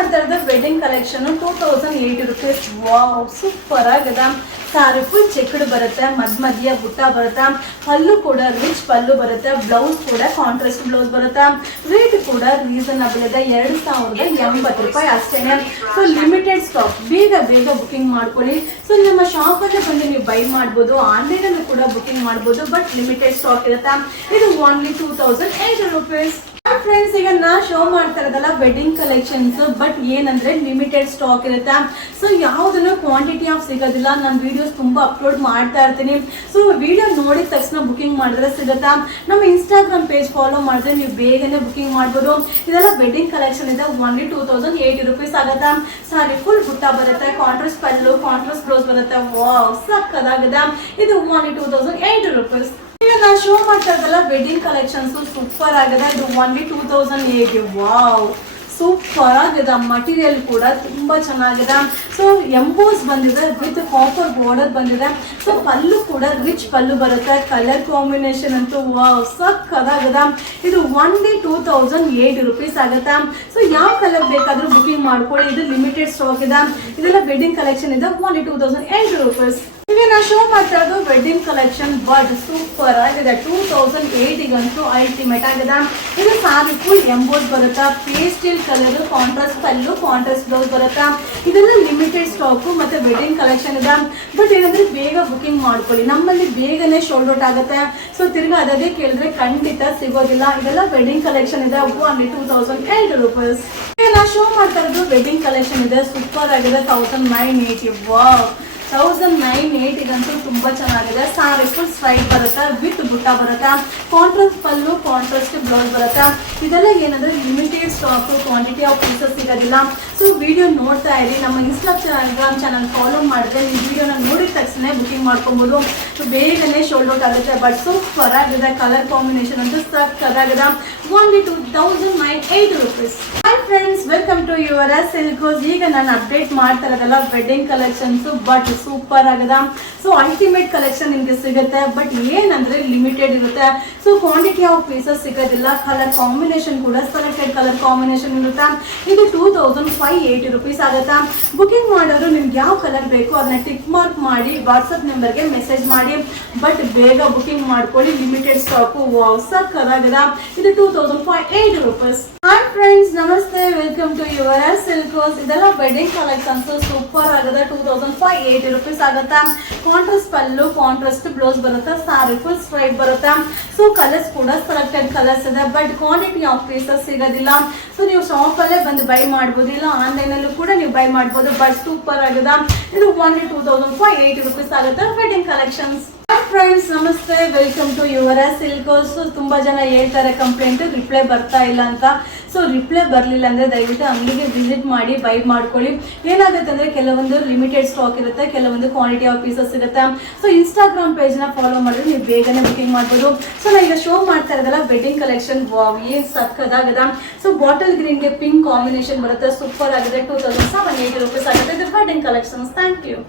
ಮಾಡ್ತಾ ಇರೋದು wedding collection 2080 rupees. Wow, super ಆಗಿದೆ. ಸಾರಿ ಫುಲ್ ಚೆಕ್ಡ್ ಬರುತ್ತೆ, ಮಧ್ಯ ಬುಟ್ಟ ಬರುತ್ತೆ, ಪಲ್ಲು ಕೂಡ ರಿಚ್ ಪಲ್ಲು ಬರುತ್ತೆ, ಬ್ಲೌಸ್ ಕೂಡ ಕಾಂಟ್ರಾಸ್ಟ್ ಬ್ಲೌಸ್ ಬರುತ್ತೆ. ರೇಟ್ ಕೂಡ ರೀಸನಬಲ್ ಇದೆ, 2080 ರೂಪಾಯಿ ಅಷ್ಟೇನೆ. ಸೊ ಲಿಮಿಟೆಡ್ ಸ್ಟಾಕ್, ಬೇಗ ಬುಕಿಂಗ್ ಮಾಡ್ಕೊಳ್ಳಿ. ಸೊ ನಮ್ಮ ಶಾಪ್ ಅಲ್ಲೇ ಬಂದು ನೀವು ಬೈ ಮಾಡ್ಬೋದು, ಆನ್ಲೈನ್ ಅಲ್ಲೂ ಕೂಡ ಬುಕಿಂಗ್ ಮಾಡ್ಬೋದು, ಬಟ್ ಲಿಮಿಟೆಡ್ ಸ್ಟಾಕ್ ಇರುತ್ತೆ. ಇದು ಓನ್ಲಿ 2080 rupees. ಫ್ರೆಂಡ್ಸ್, ಈಗ ನಾ ಶೋ ಮಾಡ್ತಾ ಇರೋದಲ್ಲ ವೆಡ್ಡಿಂಗ್ ಕಲೆಕ್ಷನ್ಸ್, ಬಟ್ ಏನಂದ್ರೆ ಲಿಮಿಟೆಡ್ ಸ್ಟಾಕ್ ಇರುತ್ತೆ. ಸೊ ಯಾವುದನ್ನು ಕ್ವಾಂಟಿಟಿ ಆಫ್ ಸಿಗೋದಿಲ್ಲ. ನಾನು ವಿಡಿಯೋಸ್ ತುಂಬಾ ಅಪ್ಲೋಡ್ ಮಾಡ್ತಾ ಇರ್ತೀನಿ. ಸೊ ವಿಡಿಯೋ ನೋಡಿದ ತಕ್ಷಣ ಬುಕಿಂಗ್ ಮಾಡಿದ್ರೆ ಸಿಗುತ್ತಾ. ನಮ್ಮ ಇನ್ಸ್ಟಾಗ್ರಾಮ್ ಪೇಜ್ ಫಾಲೋ ಮಾಡಿದ್ರೆ ನೀವು ಬೇಗನೆ ಬುಕಿಂಗ್ ಮಾಡ್ಬೋದು. ಇದೆಲ್ಲ ವೆಡ್ಡಿಂಗ್ ಕಲೆಕ್ಷನ್ ಇದೆ, ಓನ್ಲಿ 2080 rupees ಆಗುತ್ತೆ. ಸಾರಿ ಫುಲ್ ಬುಟ್ಟ ಬರುತ್ತೆ, ಕಾಂಟ್ರಾಸ್ಟ್ ಪಲ್ಲು, ಕಾಂಟ್ರಾಸ್ಟ್ ಬ್ಲೌಸ್ ಬರುತ್ತೆ. ವಾವ್, ಸಕ್ಕದಾಗಿದೆ. ಇದು ಓನ್ಲಿ 2080 rupees. ಈಗ ನಾನು ಶೋ ಮಾಡ್ತಾ ಇದ್ದಲ್ಲ ವೆಡ್ಡಿಂಗ್ ಕಲೆಕ್ಷನ್ಸ್ ಸೂಪರ್ ಆಗಿದೆ. ಇದು ಓನ್ಲಿ 2080. ವಾವ್, ಸೂಪರ್ ಆಗಿದೆ. ಮಟೀರಿಯಲ್ ಕೂಡ ತುಂಬಾ ಚೆನ್ನಾಗಿದೆ. ಸೊ ಎಂಬೋಸ್ ಬಂದಿದೆ ವಿತ್ ಕಾಪರ್ ಬಾರ್ಡರ್ ಬಂದಿದೆ. ಸೊ ಪಲ್ಲು ಕೂಡ ರಿಚ್ ಪಲ್ಲು ಬರುತ್ತೆ. ಕಲರ್ ಕಾಂಬಿನೇಷನ್ ಅಂತೂ ವಾವ್, ಸಕ್ಕದಾಗಿದೆ. ಇದು ಓನ್ಲಿ 2080 rupees ಆಗುತ್ತೆ. ಸೊ ಯಾವ ಕಲರ್ ಬೇಕಾದ್ರೂ ಬುಕಿಂಗ್ ಮಾಡ್ಕೊಳ್ಳಿ. ಇದು ಲಿಮಿಟೆಡ್ ಸ್ಟಾಕ್ ಇದೆ. ಇದೆಲ್ಲ ವೆಡ್ಡಿಂಗ್ ಕಲೆಕ್ಷನ್ ಇದೆ, ಓನ್ಲಿ 2080 rupees. ಈಗ ನಾ ಶೋ ಮಾಡ್ತಾ ಇರೋದು ವೆಡ್ಡಿಂಗ್ ಕಲೆಕ್ಷನ್, ಬಟ್ ಸೂಪರ್ ಆಗಿದೆ. 2008 ಗಂತೂ ಅಲ್ಟಿಮೇಟ್ ಆಗಿದೆ. ಇದು ಸಾರಿ ಫುಲ್ ಎಂಬೋಸ್ ಬರುತ್ತಾ, ಪೇಸ್ಟಲ್ ಕಲರ್, ಕಾಂಟ್ರಾಸ್ಟ್ ಪಲ್ಲು, ಕಾಂಟ್ರಾಸ್ಟ್ ಬ್ಲೌಸ್ ಬರುತ್ತಾ. ಇದೆಲ್ಲ ಲಿಮಿಟೆಡ್ ಸ್ಟಾಕ್ ಮತ್ತೆ ವೆಡ್ಡಿಂಗ್ ಕಲೆಕ್ಷನ್ ಇದೆ. ಬಟ್ ಏನಂದ್ರೆ ಬೇಗ ಬುಕಿಂಗ್ ಮಾಡ್ಕೊಳ್ಳಿ, ನಮ್ಮಲ್ಲಿ ಬೇಗನೆ ಶೋಲ್ಡ್ ಔಟ್ ಆಗುತ್ತೆ. ಸೊ ತಿರ್ಗಾ ಅದೇ ಕೇಳಿದ್ರೆ ಖಂಡಿತ ಸಿಗೋದಿಲ್ಲ. ಇದೆಲ್ಲ ವೆಡ್ಡಿಂಗ್ ಕಲೆಕ್ಷನ್ ಇದೆ, ಓನ್ಲಿ 2008 rupees. ಈಗ ನಾ ಶೋ ಮಾಡ್ತಾ ಇರೋದು ವೆಡ್ಡಿಂಗ್ ಕಲೆಕ್ಷನ್ ಇದೆ, ಸೂಪರ್ ಆಗಿದೆ. 1980. ವಾವ್, 1980 ಇದಂತೂ ತುಂಬಾ ಚೆನ್ನಾಗಿದೆ. ಸಾರಿ ಫುಲ್ ಸ್ಟ್ರೈಟ್ ಬರುತ್ತೆ, ವಿತ್ ಬುಟ್ಟ ಬರುತ್ತೆ, ಕಾಂಟ್ರಾಸ್ಟ್ ಪಲ್ಲು, ಕಾಂಟ್ರಾಸ್ಟ್ ಬ್ಲೌಸ್ ಬರುತ್ತೆ. ಇದೆಲ್ಲ ಏನಂದ್ರೆ limited stock, quantity of pieces ಸಿಗೋದಿಲ್ಲ. ಸೊ ವಿಡಿಯೋ ನೋಡ್ತಾ ಇರಿ. ನಮ್ಮ ಇನ್ಸ್ಟಾಗ್ರಾಮ್ ಚಾನಲ್ ಫಾಲೋ ಮಾಡಿದ್ರೆ ನೀವು ವಿಡಿಯೋನ ನೋಡಿದ ತಕ್ಷಣ ಬುಕಿಂಗ್ ಮಾಡ್ಕೊಬೋದು. ಸೊ ಬೇಗನೆ ಶೋಲ್ಡ್ ಔಟ್ ಆಗುತ್ತೆ. ಬಟ್ ಸೂಪರ್ ಆಗಿದೆ. ಕಲರ್ ಕಾಂಬಿನೇಷನ್ ಅಂತೂ ಸಕ್ಕದಾಗಿದೆ. Only 2080 rupees. Hi friends, welcome to your ಸಿಲ್ಕೋಸ್. ಈಗ ನಾನು ಅಪ್ಡೇಟ್ ಮಾಡ್ತಾ ಇರೋದಲ್ಲ ವೆಡ್ಡಿಂಗ್ ಕಲೆಕ್ಷನ್ಸ್, ಬಟ್ ಸೂಪರ್ ಆಗಿದೆ. ಸೊ ಅಲ್ಟಿಮೇಟ್ ಕಲೆಕ್ಷನ್ ನಿಮಗೆ ಸಿಗುತ್ತೆ, ಬಟ್ ಏನಂದ್ರೆ ಲಿಮಿಟೆಡ್ ಇರುತ್ತೆ. ಸೊ ಕ್ವಾಂಟಿಟಿ ಆಫ್ ಪೀಸಸ್ ಸಿಗೋದಿಲ್ಲ. ಕಲರ್ ಕಾಂಬಿನೇಷನ್ ಕೂಡ ಸೆಲೆಕ್ಟೆಡ್ ಕಲರ್ ಕಾಂಬಿನೇಷನ್ ಇರುತ್ತೆ. ಇದು 2580 rupees ಆಗುತ್ತೆ. ಬುಕಿಂಗ್ ಮಾಡೋರು ನಿಮ್ಗೆ ಯಾವ ಕಲರ್ ಬೇಕು ಅದನ್ನ ಟಿಕ್ ಮಾರ್ಕ್ ಮಾಡಿ ವಾಟ್ಸಪ್ ನಂಬರ್ಗೆ ಮೆಸೇಜ್ ಮಾಡಿ, ಬಟ್ ಬೇಗ ಬುಕಿಂಗ್ ಮಾಡ್ಕೊಳ್ಳಿ. Limited stock. ವಾವ್, ಸಕ್ಕದಾಗಿದೆ. ಇದು 2080 rupees. ಹಾಯ್ ಫ್ರೆಂಡ್ಸ್, ನಮಸ್ತೆ, ವೆಲ್ಕಮ್ ಟು ಯುವರ್ ಸಿಲ್ಕೋಸ್. ಇದೆಲ್ಲ ವೆಡ್ಡಿಂಗ್ ಕಲೆಕ್ಷನ್ಸ್ ಸೂಪರ್ ಆಗಿದೆ. 2580 rupees ಆಗುತ್ತೆ. ಕಾಂಟ್ರಾಸ್ಟ್ ಪಲ್ಲು, ಕಾಂಟ್ರಾಸ್ಟ್ ಬ್ಲೌಸ್ ಬರುತ್ತೆ, ಸಾರಿ ಫುಲ್ ಸ್ಟ್ರೈಟ್ ಬರುತ್ತೆ. ಸೊ ಕಲರ್ಸ್ ಕೂಡ ಸೆಲೆಕ್ಟೆಡ್ ಕಲರ್ಸ್ ಇದೆ, ಬಟ್ ಕ್ವಾಂಟಿಟಿ ಆಫ್ ಪೀಸಸ್ ಸಿಗೋದಿಲ್ಲ. ಸೊ ನೀವು ಶಾಪ್ ಅಲ್ಲೇ ಬಂದು ಬೈ ಮಾಡ್ಬೋದು, ಇಲ್ಲ ಆನ್ಲೈನ್ ಅಲ್ಲೂ ಕೂಡ ನೀವು ಬೈ ಮಾಡ್ಬೋದು. ಬಟ್ ಸೂಪರ್ ಆಗಿದೆ. ಇದು ಓನ್ಲಿ 2580 rupees ಆಗುತ್ತೆ. Wedding collections. ಫ್ರೆಂಡ್ಸ್, ನಮಸ್ತೆ, ವೆಲ್ಕಮ್ ಟು ಯುವರ್ ಸಿಲ್ಕೋಸ್. ತುಂಬಾ ಜನ ಹೇಳ್ತಾರೆ ಕಂಪ್ಲೇಂಟ್ ರಿಪ್ಲೈ ಬರ್ತಾ ಇಲ್ಲ ಅಂತ. ಸೊ ರಿಪ್ಲೈ ಬರಲಿಲ್ಲ ಅಂದ್ರೆ ದಯವಿಟ್ಟು ಅಂಗಡಿಗೆ ವಿಸಿಟ್ ಮಾಡಿ ಬೈ ಮಾಡ್ಕೊಳ್ಳಿ. ಏನಾಗುತ್ತೆ ಅಂದ್ರೆ ಕೆಲವೊಂದು ಲಿಮಿಟೆಡ್ ಸ್ಟಾಕ್ ಇರುತ್ತೆ, ಕೆಲವೊಂದು ಕ್ವಾಂಟಿಟಿ ಆಫ್ ಪೀಸಸ್ ಇರುತ್ತೆ. ಸೊ ಇನ್ಸ್ಟಾಗ್ರಾಮ್ ಪೇಜ್ ನ ಫಾಲೋ ಮಾಡಿದ್ರೆ ನೀವು ಬೇಗನೆ ಬುಕಿಂಗ್ ಮಾಡ್ಬೋದು. ಸೊ ನಾನು ಈಗ ಶೋ ಮಾಡ್ತಾ ಇರೋದಲ್ಲ ವೆಡ್ಡಿಂಗ್ ಕಲೆಕ್ಷನ್. ವಾವ್, ಏನ್ ಸಕ್ಕದಾಗಿದೆ. ಸೊ ಬಾಟಲ್ ಗ್ರೀನ್ ಗೆ ಪಿಂಕ್ ಕಾಂಬಿನೇಷನ್ ಬರುತ್ತೆ, ಸೂಪರ್ ಆಗಿದೆ. 2780 rupees ಆಗುತ್ತೆ. ಇದು ವೆಡ್ಡಿಂಗ್ ಕಲೆಕ್ಷನ್ಸ್. Thank you.